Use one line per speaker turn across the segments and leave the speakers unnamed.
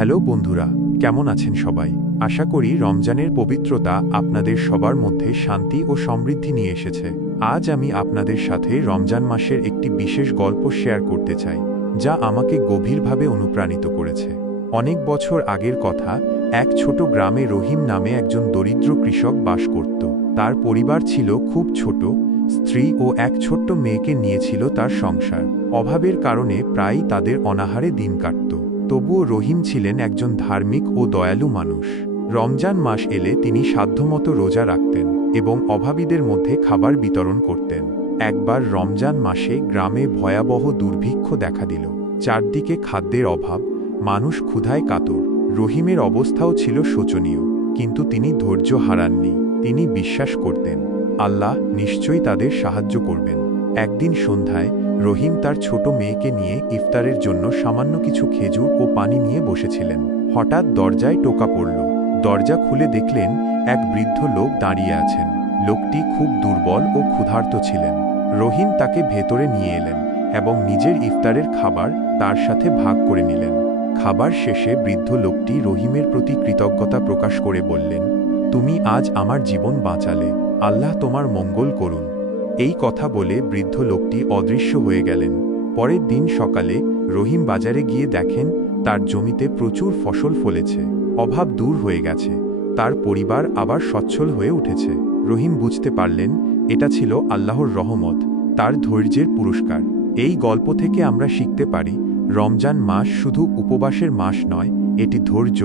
Hello বন্ধুরা, কেমন আছেন সবাই? আশা করি রমজানের পবিত্রতা আপনাদের সবার মধ্যে শান্তি ও সমৃদ্ধি নিয়ে এসেছে। আজ আমি আপনাদের সাথে রমজান মাসের একটি বিশেষ গল্প শেয়ার করতে চাই, যা আমাকে গভীরভাবে অনুপ্রাণিত করেছে। অনেক বছর আগের কথা, এক ছোট গ্রামে রহিম নামে একজন দরিদ্র কৃষক বাস করত। তার পরিবার ছিল খুব ছোট, স্ত্রী ও এক ছোট্ট মেয়েকে নিয়েছিল তার সংসার। অভাবের কারণে প্রায়ই তাদের অনাহারে দিন কাটত। তবুও রহিম ছিলেন একজন ধার্মিক ও দয়ালু মানুষ। রমজান মাস এলে তিনি সাধ্যমতো রোজা রাখতেন এবং অভাবীদের মধ্যে খাবার বিতরণ করতেন। একবার রমজান মাসে গ্রামে ভয়াবহ দুর্ভিক্ষ দেখা দিল। চারদিকে খাদ্যের অভাব, মানুষ ক্ষুধায় কাতর, রহিমের অবস্থাও ছিল শোচনীয়, কিন্তু তিনি ধৈর্য হারাননি, তিনি বিশ্বাস করতেন। আল্লাহ নিশ্চয়ই তাদের সাহায্য করবেন। একদিন সন্ধ্যায় রহিম তার ছোট মেয়েকে নিয়ে ইফতারের জন্য সামান্য কিছু খেজুর ও পানি নিয়ে বসেছিলেন। হঠাৎ দরজায় টোকা পড়ল। দরজা খুলে দেখলেন এক বৃদ্ধ লোক দাঁড়িয়ে আছেন। লোকটি খুব দুর্বল ও ক্ষুধার্ত ছিলেন। রহিম তাকে ভেতরে নিয়ে এলেন এবং নিজের ইফতারের খাবার তার সাথে ভাগ করে নিলেন। খাবার শেষে বৃদ্ধ লোকটি রহিমের প্রতি কৃতজ্ঞতা প্রকাশ করে বললেন, তুমি আজ আমার জীবন বাঁচালে। আল্লাহ তোমার মঙ্গল করুন। এই কথা বলে বৃদ্ধ লোকটি অদৃশ্য হয়ে গেলেন। পরের দিন সকালে রহিম বাজারে গিয়ে দেখেন তার জমিতে প্রচুর ফসল ফলেছে, অভাব দূর হয়ে গেছে, তার পরিবার আবার সচ্ছল হয়ে উঠেছে। রহিম বুঝতে পারলেন, এটা ছিল আল্লাহর রহমত, তার ধৈর্যের পুরস্কার। এই গল্প থেকে আমরা শিখতে পারি, রমজান মাস শুধু উপবাসের মাস নয়, এটি ধৈর্য,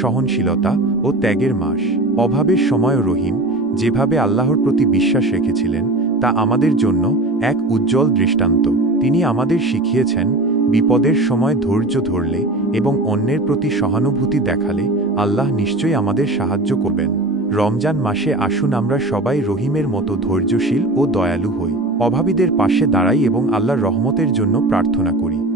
সহনশীলতা ও ত্যাগের মাস। অভাবের সময় রহিম যেভাবে আল্লাহর প্রতি বিশ্বাস রেখেছিলেন তা আমাদের জন্য এক উজ্জ্বল দৃষ্টান্ত। তিনি আমাদের শিখিয়েছেন, বিপদের সময় ধৈর্য ধরলে এবং অন্যের প্রতি সহানুভূতি দেখালে আল্লাহ নিশ্চয়ই আমাদের সাহায্য করবেন। রমজান মাসে আসুন আমরা সবাই রহিমের মতো ধৈর্যশীল ও দয়ালু হই। অভাবীদের পাশে দাঁড়াই এবং আল্লাহর রহমতের জন্য প্রার্থনা করি।